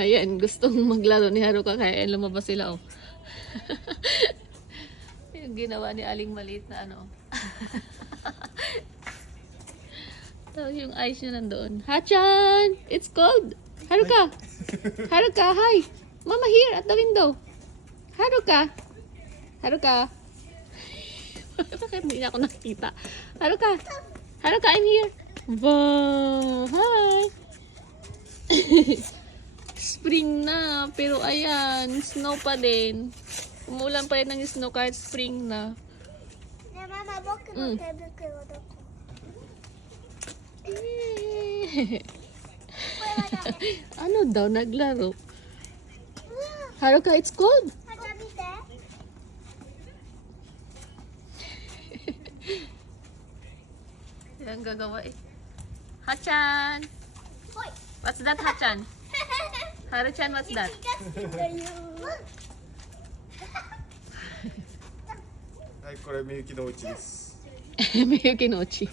Ayan, gustong maglaro ni Haruka kaya lumabas sila oh. Yung ginawa ni Aling maliit na ano. Tapos yung eyes niya nandoon. Hachan! It's cold! Haruka! Haruka, hi! Mama here at the window. Haruka! Haruka! Bakit hindi niya ako nakikita? Haruka! Haruka, I'm here! Wow! Hi! Spring na, pero ayan, snow pa din. Umulan pa rin ng snow kahit spring na. ねえママ、僕の手袋どこ？これはダメ。 Ano daw, naglaro? Haruka, it's cold! はちゃん見て。 Yan gagawa eh. Hachan! ほい。 What's that, Hachan? Haruchan, what's that? はい、これみゆきのお家です。Miyuki Nochi.